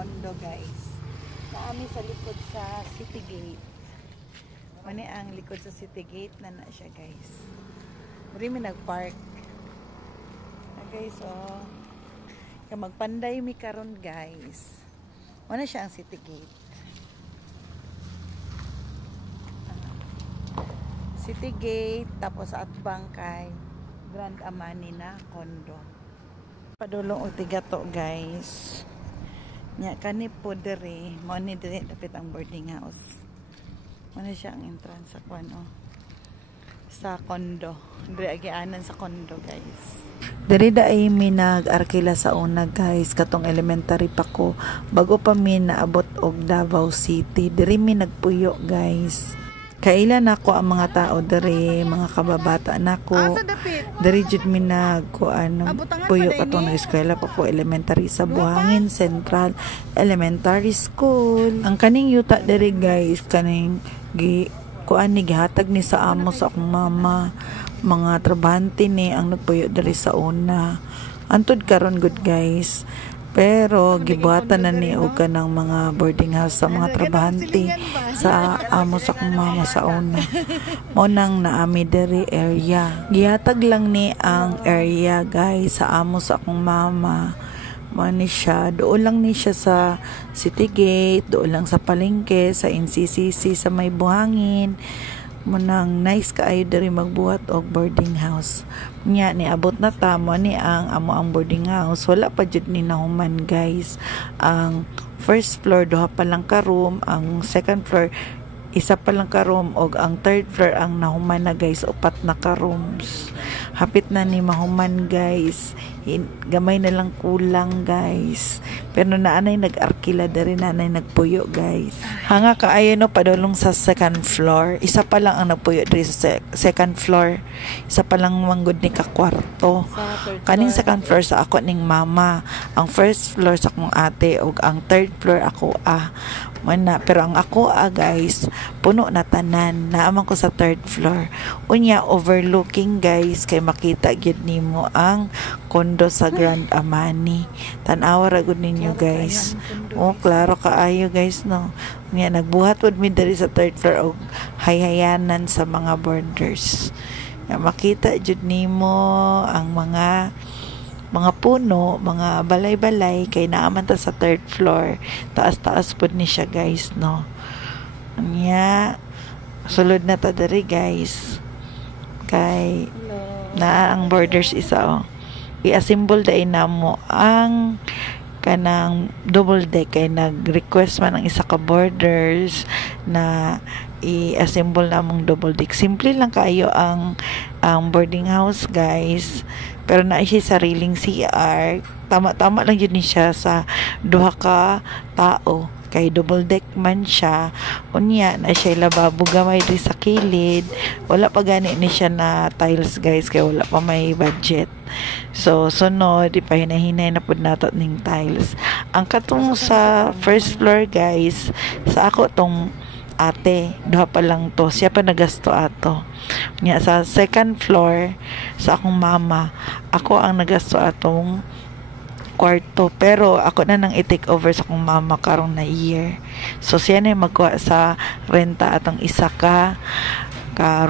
condo guys. Naami sa likod sa City Gate. Mani ang likod sa City Gate na siya guys. Muri mi nagpark. Guys, oh. Kaya magpanday mi karon guys. Muna siya ang City Gate. City Gate, tapos at bangkay Grand Amani na condo. Padulong og tigato guys. Nya kani po dere, mo ni dere dapat ang boarding house. Muna siya ang entrance sa kuno. Sa condo. Dere agianan sa condo guys. Dere da ay mi nag-arkila sa una guys, katong elementary pa ko bago pa mi naabot og Davao City. Dere mi nagpuyo guys. Kailan ako ang mga tao dere, mga kababata nako. Dere jud mi nagkuan puyo katong eskwela pa ko elementary sa Buhangin Central Elementary School. Ang kaning yuta dere guys, kaning kuan ni gihatag ni sa amo sa akong mama. Mga trabahante ni ang nagpuyo diri sa una. Antod karon good guys. Pero gibuhatan na ni og kanang mga boarding house sa mga trabahante sa amo sa akong mama sa una. Mo nang naami diri area. Gihatag lang ni ang area guys sa amo sa akong mama. Mani siya, doon lang ni siya sa City Gate, doon lang sa palengke, sa NCCC sa may Buhangin. Munang nice kaayo diri magbuhat og boarding house. Nya ni abot na tamo ni ang amo ang boarding house. Wala pa jud ni nahuman guys. Ang first floor duha pa lang ka room, ang second floor isa pa lang ka room, og ang third floor ang nahuman na guys, upat na ka rooms. Hapit na ni mahuman guys. Gamay na lang kulang guys. Pero naanay nag-arkila diri, naanay nagpuyo guys. Hanga kaayo no padulong sa second floor. Isa pa lang ang nagpuyo diri sa second floor. Isa pa lang manggod ni ka kwarto. Kaning second floor sa ako ning mama. Ang first floor sa akong ate, ug ang third floor ako mana. Pero ang ako guys, puno na tanan. Naaman ko sa third floor. Unya overlooking guys, kay makita gyud nimo ang condo sa Grand Amani. Tan-awa ra gud ninyo guys. Oh, klaro kaayo guys no. Unya nagbuhat pod mi diri sa third floor og hayhayanan sa mga borders. Makita jud nimo ang mga puno, mga balay-balay kay naaman ta sa third floor. Taas-taas pod ni siya guys no. Nya sulod na ta diri guys. Kay na ang borders isa i-assemble dai namo ang kanang double deck, kay nag-request man ang isa ka borders na i-assemble namong double deck. Simple lang kayo ang boarding house guys, pero na siya sariling CR. Tama lang yun siya sa duha ka tao, kay double deck man siya. Unya na siya lababo gamay di sa kilid. Wala pa gani ni siya na tiles guys, kay wala pa may budget. So sunod di pa hinahinay na pud nato ning tiles. Ang katong sa first floor guys, sa ako tong ate, duha pa lang to, siya pa nagasto ato. Nya sa second floor sa akong mama, ako ang nagasto atong kwarto, pero ako na nang i-take over sa akong mama karong na year. So siya na magkuha sa renta atong isa ka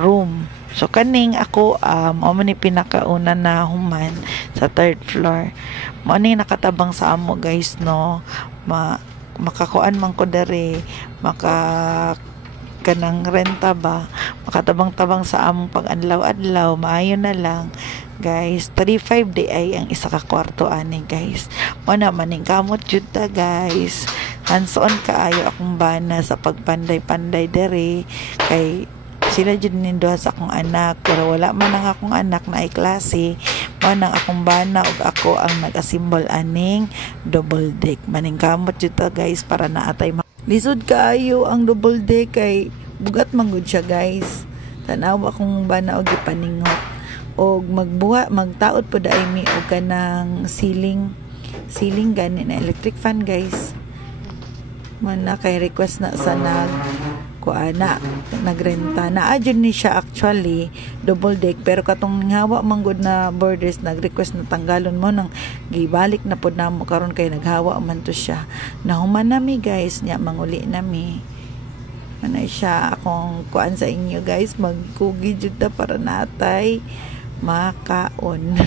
room. So kaning ako mo man ni pinakauna na human sa third floor. Mo ni nakatabang sa amo guys no. Makakuan man ko dere, kanang renta ba, makatabang-tabang sa among pag-adlaw-adlaw, maayo na lang guys. 35 day ay ang isa ka kwarto ani guys. Mo na maning kamot jud ta guys. Hands-on kaayo akong bana sa pagpanday-panday dere, kay sila jud ninduha sa akong anak, pero wala man ang akong anak na ay klase. Mo nang akong bana ug ako ang nag-assemble aning double deck. Maning kamot jud ta guys para naatay lisod kaayo ang double deck, kay bugat manggod siya guys. Tanaw akong bana og gipaningot og magtaod po dai mi og kanang ceiling gani na electric fan guys. Man na kay request na sa kuana nagrenta na adyon ni siya actually double deck pero katong hawa manggod na borders nag-request na tanggalon mo nang gibalik na pod namo karon kay naghawa man to siya nahuman nami guys nya manguli nami manay siya akong kuan sa inyo guys magkugi jud ta para natay makaon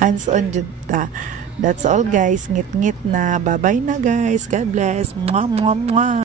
hands on jud ta. That's all guys, ngit-ngit na. Bye-bye na guys. God bless. Mwah, mwah, mwah.